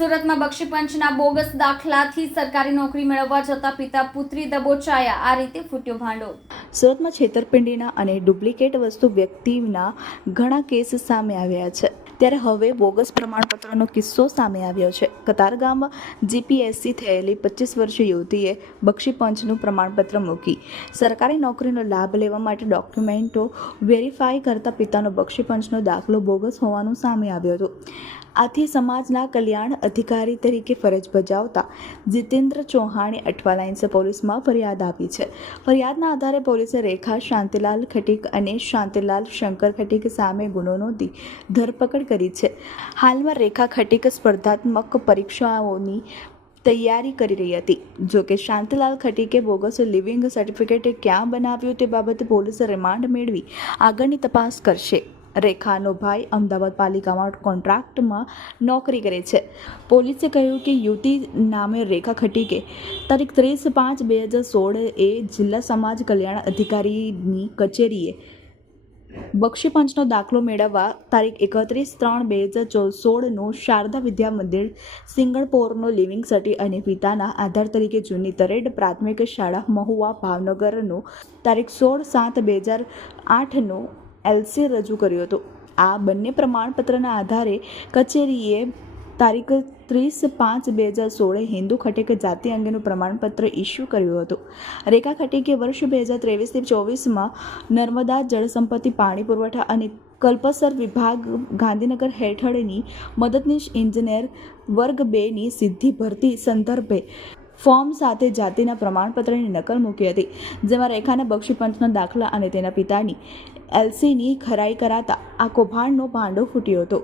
સુરતમાં બક્ષીપંચના બોગસ દાખલાથી સરકારી નોકરી મેળવવા જતા પિતા પુત્રી દબોચાયા. આ રીતે ફૂટ્યો ભાંડો. સુરતમાં છેતરપિંડીના અને ડુપ્લિકેટ વસ્તુ વ્યક્તિના ઘણા કેસ સામે આવ્યા છે. ત્યારે હવે બોગસ પ્રમાણપત્રનો કિસ્સો સામે આવ્યો છે. કતારગામ જીપીએસસી થયેલી પચીસ વર્ષીય યુવતીએ બક્ષીપંચનું પ્રમાણપત્ર મૂકી. સરકારી નોકરીનો લાભ લેવા માટે ડોક્યુમેન્ટો વેરીફાઈ કરતા પિતાનો બક્ષીપંચનો દાખલો બોગસ હોવાનું સામે આવ્યું હતું. આથી સમાજના કલ્યાણ અધિકારી તરીકે ફરજ બજાવતા જીતેન્દ્ર ચૌહાણે અઠવા લાઇન્સ પોલીસમાં ફરિયાદ આપી છે. ફરિયાદના આધારે પોલીસે રેખા, શાંતિલાલ ખટીક અને શાંતિલાલ શંકર ખટીક સામે ગુનો નોંધી ધરપકડ કરી છે. હાલમાં રેખા ખટીક સ્પર્ધાત્મક પરીક્ષાઓની તૈયારી કરી રહી હતી. જોકે શાંતિલાલ ખટીકે બોગસ લિવિંગ સર્ટિફિકેટ ક્યાં બનાવ્યું તે બાબતે પોલીસે રિમાન્ડ મેળવી આગળની તપાસ કરશે. રેખાનો ભાઈ અમદાવાદ પાલિકામાં કોન્ટ્રાક્ટમાં નોકરી કરે છે. પોલીસે કહ્યું કે યુવતી નામે રેખા ખટીકે તારીખ ત્રીસ પાંચ બે હજાર સોળ એ જિલ્લા સમાજ કલ્યાણ અધિકારીની કચેરીએ બક્ષીપંચનો દાખલો મેળવવા તારીખ એકત્રીસ ત્રણ બે હજાર સોળનું શારદા વિદ્યા મંદિર સિંગળપોરનો લિવિંગ સર્ટી અને પિતાના આધાર તરીકે જૂની તરેડ પ્રાથમિક શાળા મહુવા ભાવનગરનું તારીખ સોળ સાત બે હજાર આઠનું એલસી રજૂ કર્યું હતું. આ બંને પ્રમાણપત્રના આધારે કચેરીએ તારીખ ત્રીસ પાંચ બે હજાર સોળે હિન્દુ ખટેકે જાતિ અંગેનું પ્રમાણપત્ર ઇસ્યુ કર્યું હતું. રેખા ખટેકે વર્ષ બે હજાર ત્રેવીસથી ચોવીસમાં નર્મદા જળસંપત્તિ પાણી પુરવઠા અને કલ્પસર વિભાગ ગાંધીનગર હેઠળની મદદનીશ ઇન્જિનિયર વર્ગ બેની સિદ્ધિ ભરતી સંદર્ભે ફોર્મ સાથે જાતિના પ્રમાણપત્રની નકલ મૂકી હતી, જેમાં રેખાના બક્ષીપંચના દાખલા અને તેના પિતાની એલસીની ખરાઈ કરાતા આ કૌભાંડનો ભાંડો ફૂટ્યો હતો.